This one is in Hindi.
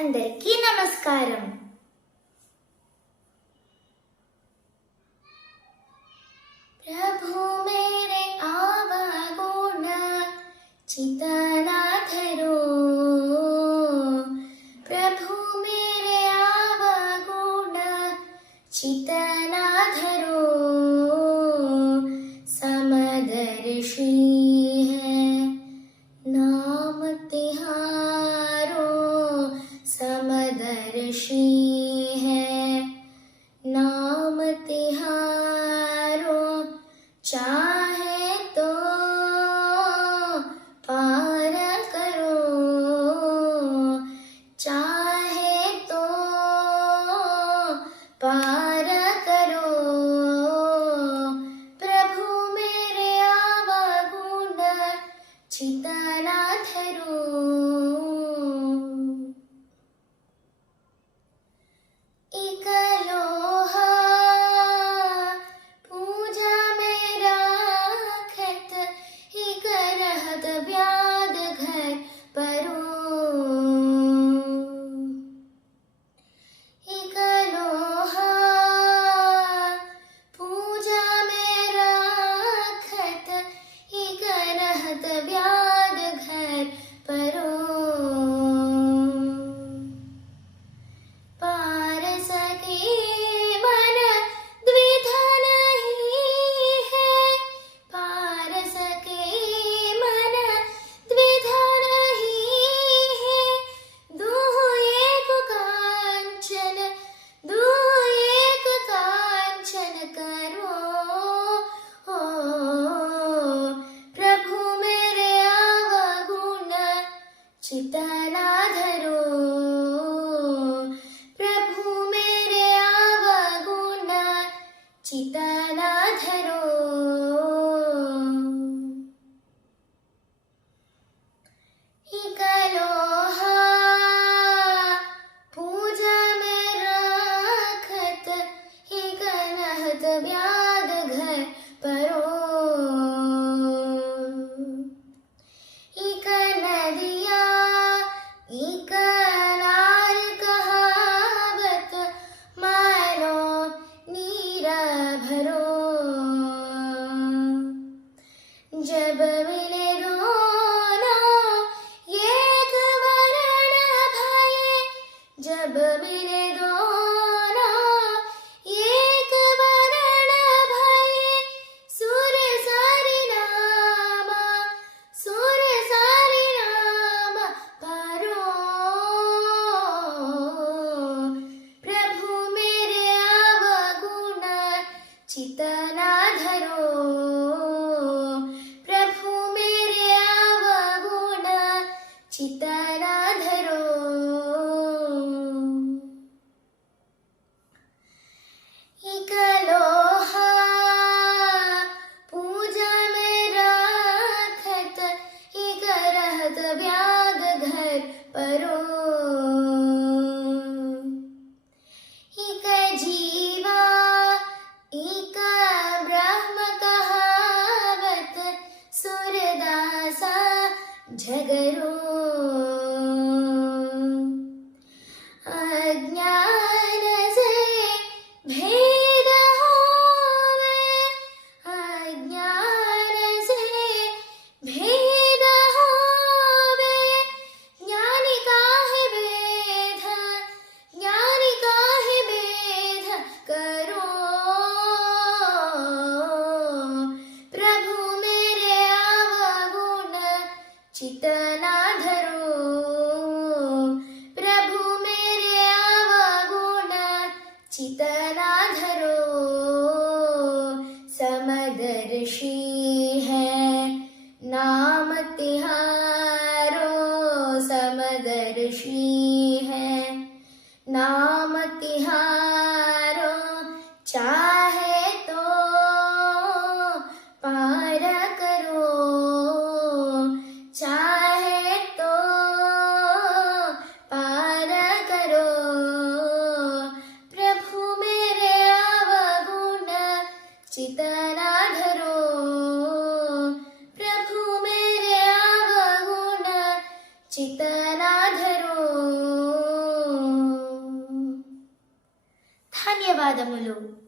అందరికీ నమస్కారం. प्रभु मेरे आवगुण चितना धरो, प्रभु मेरे आवगुण चितना धरो, समदर्शी है नाम तिहारो, समदर्शी है नाम तिहारो, चाहे तो पार करो, चाहे तो पार करो, प्रभु मेरे आवगुण चितना धरो. एक लोहा पूजा में राखत, एक रहत व्याध घर परो, एक लोहा पूजा में राखत, एक रहत व्याध घर परो, पार सके मन द्विधा नहीं है, पार सके मन द्विधा नहीं है, दुह एक कांचन, दुह एक कांचन करो, ओ प्रभु मेरे आवगुण चितना धरो, प्रभु मेरे आवगुण चितना धरो. एक लोहा पूजा में राखत, एक रहत व्याध घर परो, एक नदिया एक नार कहावत, मारो नीरा भरो, जब मिले दोनों एक वरण भये, जब मिले दोनों एक वरण भये, सुर सारी नामा, सुर सारी नाम परो, प्रभु मेरे आवगुण चितना धरो, प्रभु मेरे आवगुण चितना धरो. एक लोहा पूजा में राखत, एक रहत व्याध घर परो, एक जीवा एक ब्रह्म कहावत, सूरदासा झगरो, अज्ञान से भेद होवे, अज्ञान से भेद होवे, ज्ञानी काहे भेद, ज्ञानी काहे भेद करो, प्रभु मेरे आवगुण चितना धरो, प्रभु मेरे आवगुण चितना धरो, समदर्शी है नाम तिहारो, समदर्शी है नाम तिहारो, चाहे तो पार करो, चाहे तो पार करो, प्रभु मेरे आवगुण चितना धरो, प्रभु मेरे आवगुण चितना धरो. ధన్యవాదములు.